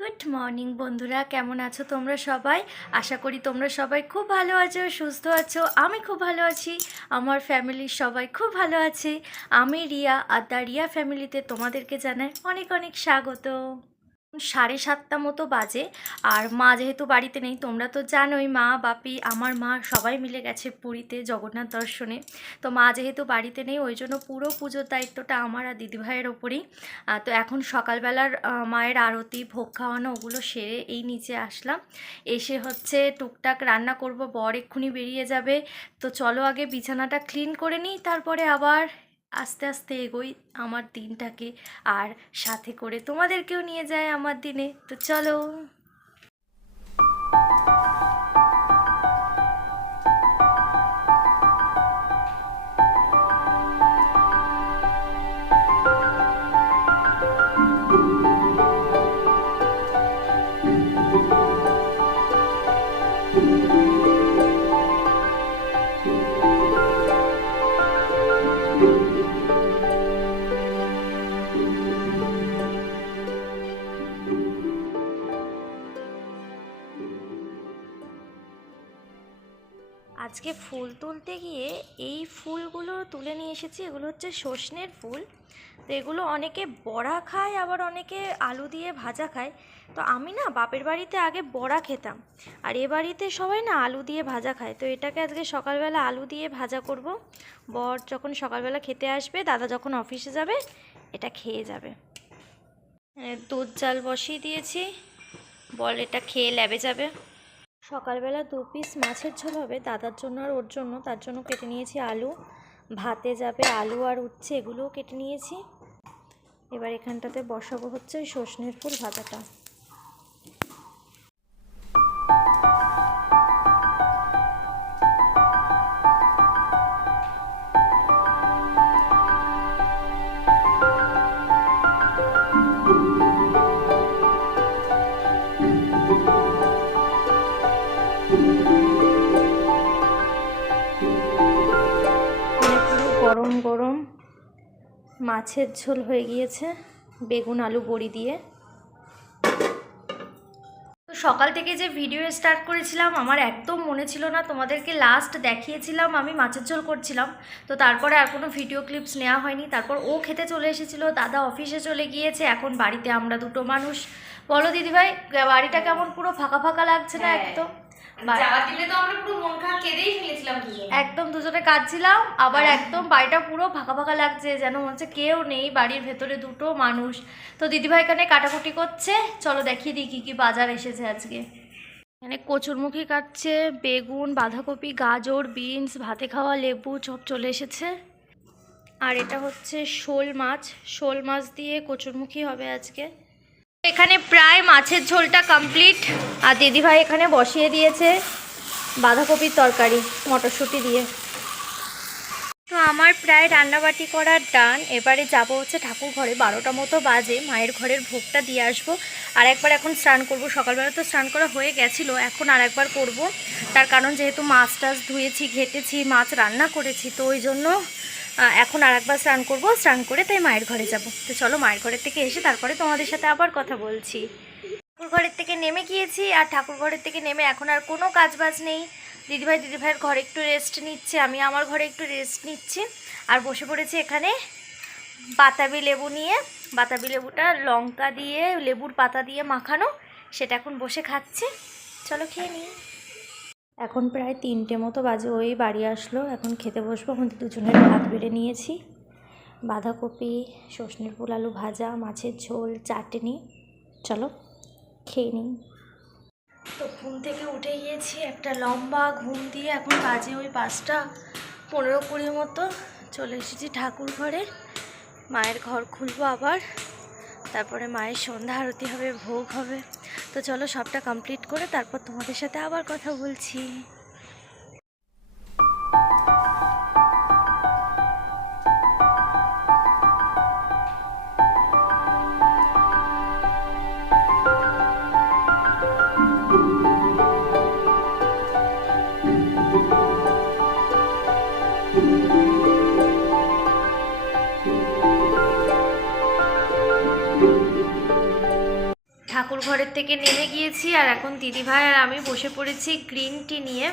Good morning বন্ধুরা, কেমন আছো তোমরা সবাই? আশা করি তোমরা সবাই খুব ভালো আছো, সুস্থ আছো। আমি খুব ভালো আছি, আমার ফ্যামিলির সবাই খুব ভালো আছে। আমি রিয়া, আর দ্য রিয়া ফ্যামিলিতে তোমাদেরকে জানাই অনেক অনেক স্বাগত। 7:30 মতো বাজে, আর মা যেহেতু বাড়িতে নেই, তোমরা তো জানোই মা বাপি আমার মা সবাই মিলে গেছে পুরীতে জগন্নাথ দর্শনে। তো মা যেহেতু বাড়িতে নেই, ওই জন্য পুরো পুজোর দায়িত্বটা আমার আর দিদিভাইয়ের ওপরেই। তো এখন সকালবেলার মায়ের আরতি, ভোগ খাওয়ানো, ওগুলো সেরে এই নিচে আসলাম। এসে হচ্ছে টুকটাক রান্না করব, বর এক্ষুনি বেরিয়ে যাবে। তো চলো আগে বিছানাটা ক্লিন করে নিই, তারপরে আবার আস্তে আস্তে এগোই আমার দিনটাকে, আর সাথে করে তোমাদেরকেও নিয়ে যায় আমার দিনে। তো চলো। আজকে ফুল তুলতে গিয়ে এই ফুলগুলো তুলে নিয়ে এসেছি। এগুলো হচ্ছে সজনের ফুল। তো এগুলো অনেকে বড়া খায়, আবার অনেকে আলু দিয়ে ভাজা খায়। তো আমি না বাপের বাড়িতে আগে বড়া খেতাম, আর এ বাড়িতে সবাই না আলু দিয়ে ভাজা খায়। তো এটাকে আজকে সকালবেলা আলু দিয়ে ভাজা করব। বর যখন সকালবেলা খেতে আসবে, দাদা যখন অফিসে যাবে, এটা খেয়ে যাবে। দুধ জাল বসিয়ে দিয়েছি, বল এটা খেয়ে ল্যাবে যাবে। সকালবেলা 2 পিস মাছের ঝোল হবে দাদার জন্য আর ওর জন্য, তার জন্য কেটে নিয়েছি আলু। ভাতে যাবে আলু আর উচ্ছে, এগুলোও কেটে নিয়েছি। এবার এখানটাতে বসাবো হচ্ছে ওই সজনের ফুল ভাজাটা। গরম গরম মাছের ঝোল হয়ে গিয়েছে বেগুন আলু বড়ি দিয়ে। তো সকাল থেকে যে ভিডিও স্টার্ট করেছিলাম, আমার একদম মনে ছিল না। তোমাদেরকে লাস্ট দেখিয়েছিলাম আমি মাছের ঝোল করছিলাম। তো তারপরে আর কোনো ভিডিও ক্লিপস নেওয়া হয়নি। তারপর ও খেতে চলে এসেছিলো, দাদা অফিসে চলে গিয়েছে, এখন বাড়িতে আমরা দুটো মানুষ। বলো দিদিভাই, বাড়িটা কেমন? পুরো ফাঁকা ফাঁকা লাগছে না একদম? একদম দুজনে কাঁদছিলাম, আবার একদম বাড়িটা পুরো ফাঁকা ফাঁকা লাগছে, যেন মনে হচ্ছে কেউ নেই বাড়ির ভেতরে, দুটো মানুষ। তো দিদিভাই এখানে কাটাকুটি করছে, চলো দেখিয়ে দিই কী কী বাজার এসেছে আজকে। এখানে কচুরমুখী কাটছে, বেগুন, বাঁধাকপি, গাজর, বিনস, ভাতে খাওয়া লেবু সব চলে এসেছে। আর এটা হচ্ছে শোল মাছ দিয়ে কচুরমুখী হবে আজকে। এখানে প্রায় মাছের ঝোলটা কমপ্লিট, আর দিদিভাই এখানে বসিয়ে দিয়েছে বাঁধাকপির তরকারি মটরশুঁটি দিয়ে। তো আমার প্রায় রান্নাবাটি করার ডান। এবারে যাবো হচ্ছে ঠাকুর ঘরে, 12টা মতো বাজে, মায়ের ঘরের ভোগটা দিয়ে আসবো। আর একবার এখন স্নান করব। সকালবেলা তো স্নান করা হয়ে গেছিলো, এখন আর একবার করবো। তার কারণ যেহেতু মাছ টাছ ধুয়েছি, ঘেটেছি, মাছ রান্না করেছি, তো ওই জন্য এখন আর একবার স্নান করবো। স্নান করে তাই মায়ের ঘরে যাব। তো চলো মায়ের ঘরের থেকে এসে তারপরে তোমাদের সাথে আবার কথা বলছি। ঠাকুর ঘরের থেকে নেমে গিয়েছি, আর ঠাকুর ঘরের থেকে নেমে এখন আর কোনো কাজ বাজ নেই। দিদিভাইয়ের ঘরে একটু রেস্ট নিচ্ছে, আমি আমার ঘরে একটু রেস্ট নিচ্ছি। আর বসে পড়েছি এখানে বাতাবি লেবু নিয়ে। বাতাবি লেবুটা লঙ্কা দিয়ে, লেবুর পাতা দিয়ে মাখানো, সেটা এখন বসে খাচ্ছি। চলো খেয়ে নিই। এখন প্রায় 3টে মতো বাজে, ওই বাড়ি আসলো, এখন খেতে বসবো। এখন দুজনের ভাত বেড়ে নিয়েছি, বাঁধাকপি, সজনের ফুল আলু ভাজা, মাছের ঝোল, চাটনি। চলো খেয়ে নিই। তো ঘুম থেকে উঠে গিয়েছি, একটা লম্বা ঘুম দিয়ে এখন বাজে ওই 5টা 15-20 মতো। চলে এসেছি ঠাকুর ঘরে, মায়ের ঘর খুলবো আবার, তারপরে মায়ের সন্ধ্যা আরতি হবে, ভোগ হবে। তো চলো সবটা কমপ্লিট করে তারপর তোমাদের সাথে আবার কথা বলছি। ঠাকুর ঠাকুর ঘরের থেকে নেমে গিয়েছি, আর এখন দিদিভাই আর আমি বসে পড়েছি গ্রিন টি নিয়ে।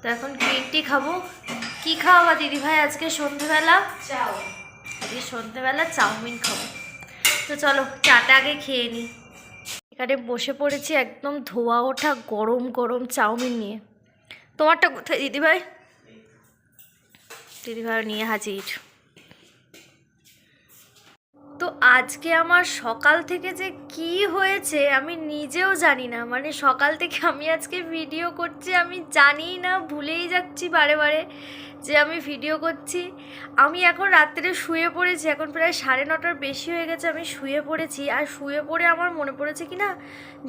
তো এখন গ্রিন টি খাবো। কী খাওয়া দিদিভাই আজকে সন্ধ্যেবেলা? চাও। আজকে সন্ধ্যেবেলা চাউমিন খাবো। তো চলো চাটা আগে খেয়ে নিই। এখানে বসে পড়েছি একদম ধোয়া ওঠা গরম গরম চাউমিন নিয়ে। তোমারটা কোথায় দিদিভাই? দিদিভাই নিয়ে হাজির। তো আজকে আমার সকাল থেকে যে কি হয়েছে আমি নিজেও জানি না। মানে সকাল থেকে আমি আজকে ভিডিও করছি, আমি জানি না, ভুলেই যাচ্ছি বারে বারে যে আমি ভিডিও করছি। আমি এখন রাত্রে শুয়ে পড়েছি, এখন প্রায় 9:30 বেশি হয়ে গেছে, আমি শুয়ে পড়েছি। আর শুয়ে পড়ে আমার মনে পড়েছে কি না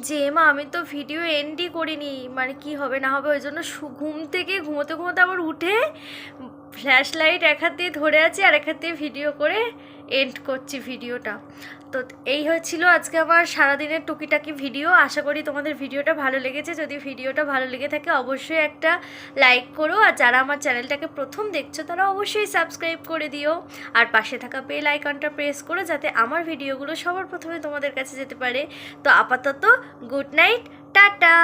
যে মা আমি তো ভিডিও এন্ডই করিনি, মানে কি হবে না হবে, ওই জন্য ঘুম থেকে ঘুমোতে ঘুমোতে আবার উঠে ফ্ল্যাশ লাইট এক হাত দিয়ে ধরে আছি আর এক হাত দিয়ে ভিডিও করে এন্ড করছি ভিডিওটা। তো এই হয়েছিল আজকে আমার সারাদিনের টুকিটাকি ভিডিও। আশা করি তোমাদের ভিডিওটা ভালো লেগেছে। যদি ভিডিওটা ভালো লেগে থাকে অবশ্যই একটা লাইক করো, আর যারা আমার চ্যানেলটাকে প্রথম দেখছো তারা অবশ্যই সাবস্ক্রাইব করে দিও, আর পাশে থাকা বেল আইকনটা প্রেস করো যাতে আমার ভিডিওগুলো সবার প্রথমে তোমাদের কাছে যেতে পারে। তো আপাতত গুড নাইট, টাটা।